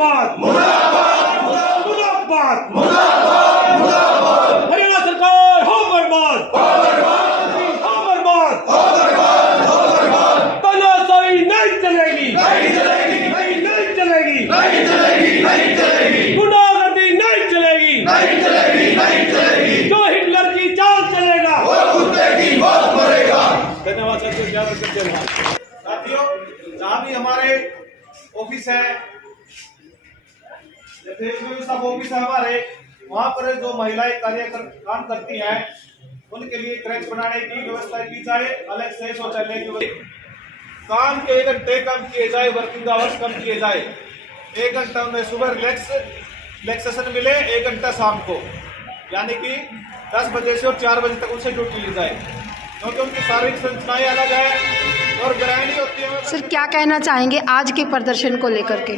मुर्दाबाद मुर्दाबाद मुर्दाबाद मुर्दाबाद। हरियाणा सरकार हो बर्बाद हो बर्बाद हो बर्बाद। तानाशाही नहीं चलेगी नहीं चलेगी नहीं चलेगी नहीं चलेगी नहीं चलेगी। गुंडागर्दी नहीं चलेगी नहीं चलेगी नहीं चलेगी। जो हिटलर की चाल चलेगा वो कुत्ते की मौत मरेगा। धन्यवाद साथियों। जहाँ भी हमारे ऑफिस है, सब ऑफिस है हमारे, वहाँ पर जो महिलाएं काम करती हैं उनके लिए क्रैच बनाने की व्यवस्था की जाए, अलग से शौचालय की काम के 1 घंटे कम किए जाए, वर्किंग आवर्स कम किए जाए। 1 घंटा उन्हें सुबह रिलैक्सेशन मिले, 1 घंटा शाम को, यानी कि 10 बजे से और 4 बजे तक उनसे ड्यूटी ली जाए, क्योंकि उनकी शारीरिक संरचनाएं अलग है और ग्रहणी होती है। सर क्या कहना चाहेंगे आज के प्रदर्शन को लेकर के?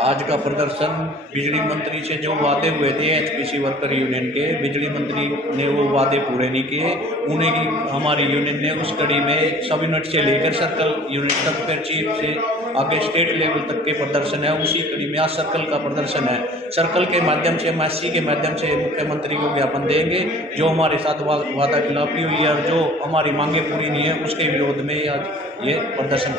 आज का प्रदर्शन बिजली मंत्री से जो वादे हुए थे एचपीसी वर्कर यूनियन के, बिजली मंत्री ने वो वादे पूरे नहीं किए। उन्हें की हमारी यूनियन ने उस कड़ी में सब यूनिट से लेकर सर्कल यूनिट तक, फिर चीफ से आगे स्टेट लेवल तक के प्रदर्शन है। उसी कड़ी में आज सर्कल का प्रदर्शन है। सर्कल के माध्यम से, एमएससी के माध्यम से मुख्यमंत्री को ज्ञापन देंगे जो हमारे साथ वादा खिलाफी हुई है और जो हमारी मांगे पूरी नहीं है, उसके विरोध में आज ये प्रदर्शन।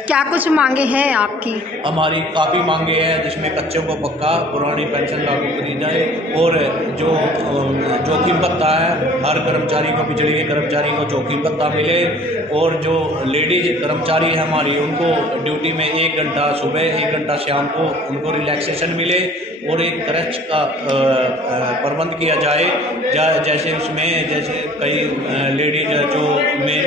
क्या कुछ मांगे हैं आपकी? हमारी काफ़ी मांगे हैं, जिसमें कच्चों को पक्का, पुरानी पेंशन लागू करी जाए और जो जोखिम भत्ता है हर कर्मचारी को, बिजली के कर्मचारी को जोखिम भत्ता मिले और जो लेडीज कर्मचारी है हमारी उनको ड्यूटी में 1 घंटा सुबह 1 घंटा शाम को उनको रिलैक्सेशन मिले और एक क्रच का प्रबंध किया जाए। जैसे उसमें जैसे कई लेडीज जो मेन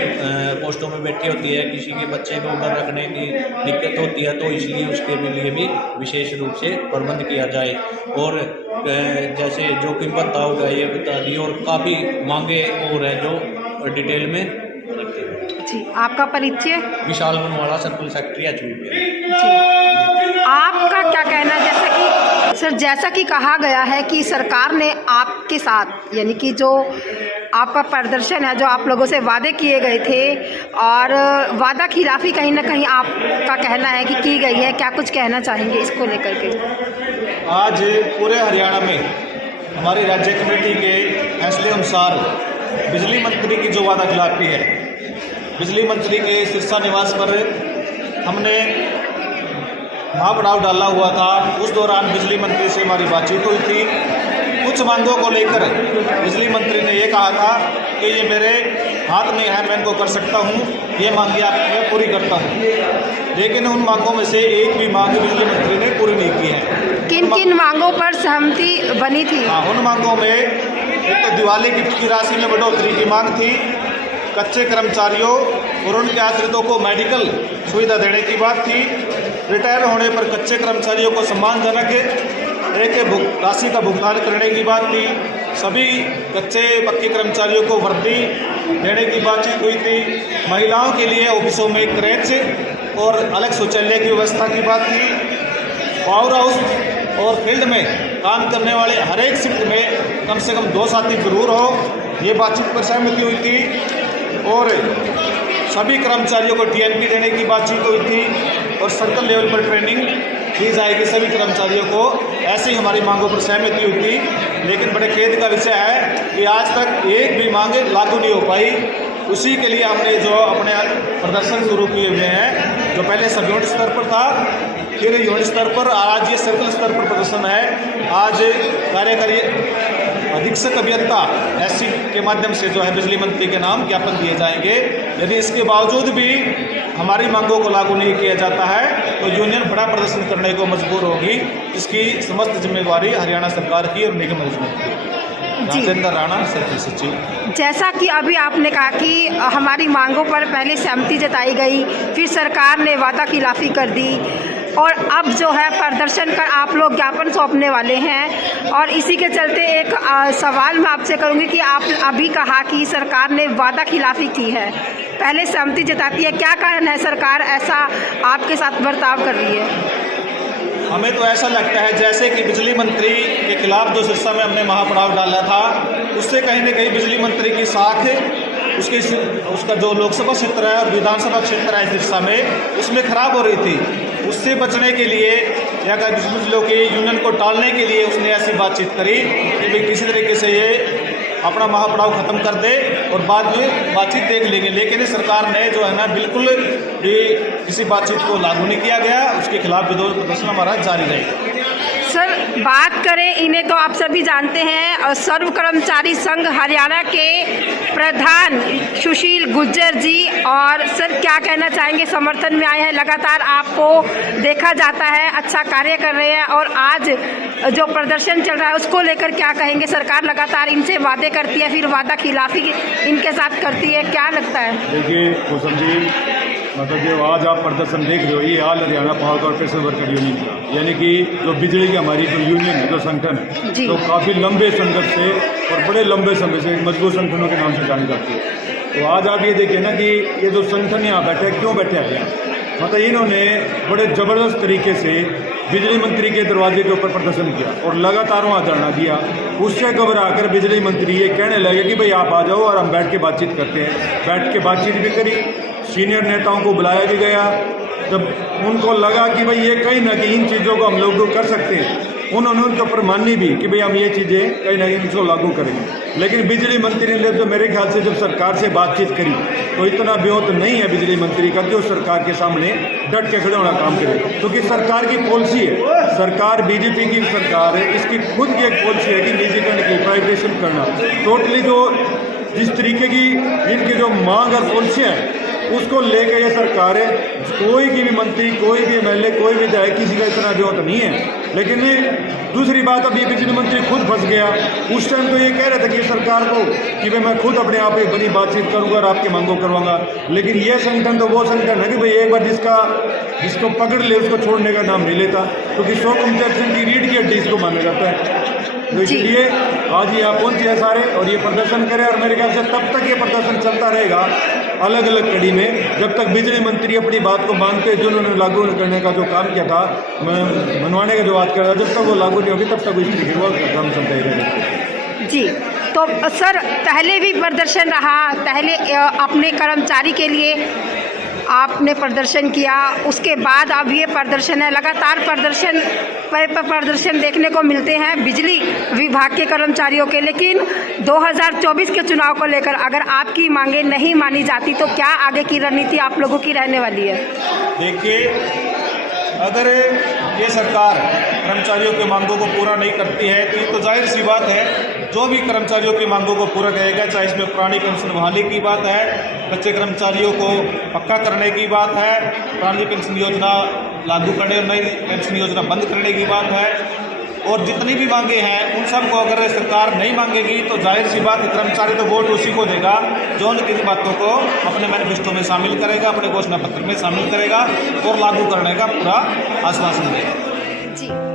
पोस्टों में बैठी होती है, किसी के बच्चे को घर रखने की दिक्कत होती है, तो इसलिए उसके लिए भी विशेष रूप से प्रबंध किया जाए। और जैसे जोखिम भत्ता होगा ये बता दी, और काफ़ी मांगे और है जो डिटेल में रखते हैं। जी, आपका परिचय? विशाल बनवाला, सर्कल सेक्रेटरी एचपी। आपका क्या कहना है? जैसा कि कहा गया है कि सरकार ने आपके साथ, यानी कि जो आपका प्रदर्शन है, जो आप लोगों से वादे किए गए थे और वादा खिलाफी कहीं ना कहीं आपका कहना है कि की गई है, क्या कुछ कहना चाहेंगे इसको लेकर के? आज पूरे हरियाणा में हमारी राज्य कमेटी के फैसले अनुसार बिजली मंत्री की जो वादा खिलाफी है, बिजली मंत्री के सिरसा निवास पर हमने महापड़ाव डाला हुआ था। उस दौरान बिजली मंत्री से हमारी बातचीत हुई थी। कुछ मांगों को लेकर बिजली मंत्री ने ये कहा था कि ये मेरे हाथ में है, मैं इनको कर सकता हूँ, ये मांगे आप मैं पूरी करता हूँ। लेकिन उन मांगों में से एक भी मांग बिजली मंत्री ने पूरी नहीं की है। किन किन मांगों पर सहमति बनी थी? हाँ, उन मांगों में एक तो दिवाली गिफ्ट की राशि में बढ़ोतरी की मांग थी, कच्चे कर्मचारियों और उनके आश्रितों को मेडिकल सुविधा देने की बात थी, रिटायर होने पर कच्चे कर्मचारियों को सम्मानजनक एक राशि का भुगतान करने की बात थी, सभी कच्चे पक्के कर्मचारियों को वर्दी देने की बातचीत हुई थी, महिलाओं के लिए ऑफिसों में क्रैच और अलग शौचालय की व्यवस्था की बात थी, पावर हाउस और फील्ड में काम करने वाले हर एक शिफ्ट में कम से कम 2 साथी जरूर हो, ये बातचीत पर सहमति हुई थी। और सभी कर्मचारियों को टीएनपी देने की बातचीत हुई थी और सर्कल लेवल पर ट्रेनिंग दी जाएगी सभी कर्मचारियों को, ऐसे ही हमारी मांगों पर सहमति हुई थी। लेकिन बड़े खेद का विषय है कि आज तक एक भी मांग लागू नहीं हो पाई। उसी के लिए हमने जो अपने प्रदर्शन शुरू किए हुए हैं, जो पहले सब यूनिट स्तर पर था, फिर यूनिट स्तर पर, आज ये सर्कल स्तर पर प्रदर्शन है। आज कार्यकारी अधीक्षक अभियंता एससी के माध्यम से जो है बिजली मंत्री के नाम ज्ञापन दिए जाएंगे। यदि इसके बावजूद भी हमारी मांगों को लागू नहीं किया जाता है तो यूनियन बड़ा प्रदर्शन करने को मजबूर होगी। इसकी समस्त जिम्मेवारी हरियाणा सरकार की और निगम मैनेजमेंट की। राजेंद्र राणा, सर्कल सचिव। जैसा कि अभी आपने कहा कि हमारी मांगों पर पहले सहमति जताई गई, फिर सरकार ने वादा खिलाफी कर दी और अब जो है प्रदर्शन कर आप लोग ज्ञापन सौंपने वाले हैं। और इसी के चलते एक सवाल मैं आपसे करूंगी कि आप अभी कहा कि सरकार ने वादा खिलाफी की है, पहले सहमति जताती है, क्या कारण है सरकार ऐसा आपके साथ बर्ताव कर रही है? हमें तो ऐसा लगता है जैसे कि बिजली मंत्री के खिलाफ जो सिरसा में हमने महापड़ाव डाला था, उससे कहीं न कहीं बिजली मंत्री की साख उसका जो लोकसभा क्षेत्र है और विधानसभा क्षेत्र है सिरसा में, उसमें खराब हो रही थी। उससे बचने के लिए या दुश्मन जिलों के यूनियन को टालने के लिए उसने ऐसी बातचीत करी कि भाई किसी तरीके से ये अपना महापड़ाव खत्म कर दे और बाद में बातचीत देख लेंगे। लेकिन सरकार ने जो है ना बिल्कुल भी किसी बातचीत को लागू नहीं किया गया, उसके खिलाफ विरोध प्रदर्शन हमारा जारी रहेगा। सर बात करें, इन्हें तो आप सभी जानते हैं, सर्व कर्मचारी संघ हरियाणा के प्रधान सुशील गुर्जर जी, और सर क्या कहना चाहेंगे? समर्थन में आए हैं, लगातार आपको देखा जाता है अच्छा कार्य कर रहे हैं, और आज जो प्रदर्शन चल रहा है उसको लेकर क्या कहेंगे? सरकार लगातार इनसे वादे करती है, फिर वादा खिलाफी इनके साथ करती है, क्या लगता है? देखिए कुसुम जी, मतलब जो आज आप प्रदर्शन देख रहे हो ये हाल Haryana Power Corporation Worker Union का, यानी कि जो बिजली की हमारी जो यूनियन है, जो संगठन है, तो काफ़ी लंबे संघर्ष से और बड़े लंबे समय से मजबूत संगठनों के नाम से जानी जाती है। तो आज आप ये देखिए ना कि ये जो संगठन यहाँ बैठे हैं, क्यों बैठे हैं? मतलब इन्होंने बड़े ज़बरदस्त तरीके से बिजली मंत्री के दरवाजे के ऊपर प्रदर्शन किया और लगातार वहाँ धरना दिया। उससे घबरा कर बिजली मंत्री ये कहने लगे कि भाई आप आ जाओ और हम बैठ के बातचीत करते हैं। बैठ के बातचीत भी करी, सीनियर नेताओं को बुलाया भी गया। जब उनको लगा कि भाई ये कहीं ना कहीं इन चीज़ों को हम लोग कर सकते हैं, उन्होंने उनके ऊपर मानी भी कि भाई हम ये चीज़ें कहीं ना कहीं इसको लागू करेंगे। लेकिन बिजली मंत्री ने जो मेरे ख्याल से जब सरकार से बातचीत करी तो इतना ब्योत नहीं है बिजली मंत्री का कि वो सरकार के सामने डट के खड़े होना काम करे, क्योंकि सरकार की पॉलिसी है, सरकार बीजेपी की सरकार है, इसकी खुद की एक पॉलिसी है कि निजीकरण की, प्राइवेटाइजेशन करना। टोटली जो जिस तरीके की इनकी जो मांग और पॉलिसी है उसको लेकर ये सरकार है। कोई की भी मंत्री, कोई भी एमएलए, कोई भी विधायक, किसी का इतना ब्योत नहीं है। लेकिन दूसरी बात, अब ये बिजली मंत्री खुद फंस गया। उस टाइम तो ये कह रहे थे कि सरकार को कि भाई मैं खुद अपने आप एक बड़ी बातचीत करूंगा और आपकी मांगों करवाऊंगा। लेकिन ये संगठन तो वो संगठन है कि भाई एक बार जिसको पकड़ ले उसको छोड़ने का नाम नहीं लेता, क्योंकि 100 कंसेप्शन की रीढ़ की हड्डी इसको माना जाता है। तो इसलिए आज यहाँ पहुँचे हैं सारे और ये प्रदर्शन करें, और मेरे ख्याल से तब तक ये प्रदर्शन चलता रहेगा अलग अलग कड़ी में, जब तक बिजली मंत्री अपनी बात को मानते, जो उन्होंने लागू करने का जो काम किया था, मनवाने का जो बात कर रहा था, जब तक वो लागू नहीं होगी तब तक इस तरीके का काम चलता ही रहेगा। जी, तो सर पहले भी प्रदर्शन रहा, पहले अपने कर्मचारी के लिए आपने प्रदर्शन किया, उसके बाद अब ये प्रदर्शन है। लगातार प्रदर्शन देखने को मिलते हैं बिजली विभाग के कर्मचारियों के। लेकिन 2024 के चुनाव को लेकर अगर आपकी मांगें नहीं मानी जाती तो क्या आगे की रणनीति आप लोगों की रहने वाली है? देखिए, अगर ये सरकार कर्मचारियों की मांगों को पूरा नहीं करती है तो ये तो जाहिर सी बात है, जो भी कर्मचारियों की मांगों को पूरा करेगा, चाहे इसमें पुरानी पेंशन बहाली की बात है, कच्चे कर्मचारियों को पक्का करने की बात है, पुरानी पेंशन योजना लागू करने और नई पेंशन योजना बंद करने की बात है, और जितनी भी मांगे हैं उन सब को अगर सरकार नहीं मांगेगी तो जाहिर सी बात है कर्मचारी तो वोट उसी को देगा जो उनकी बातों को अपने मैनिफेस्टो में शामिल करेगा, अपने घोषणा पत्र में शामिल करेगा और लागू करने का पूरा आश्वासन देगा। जी।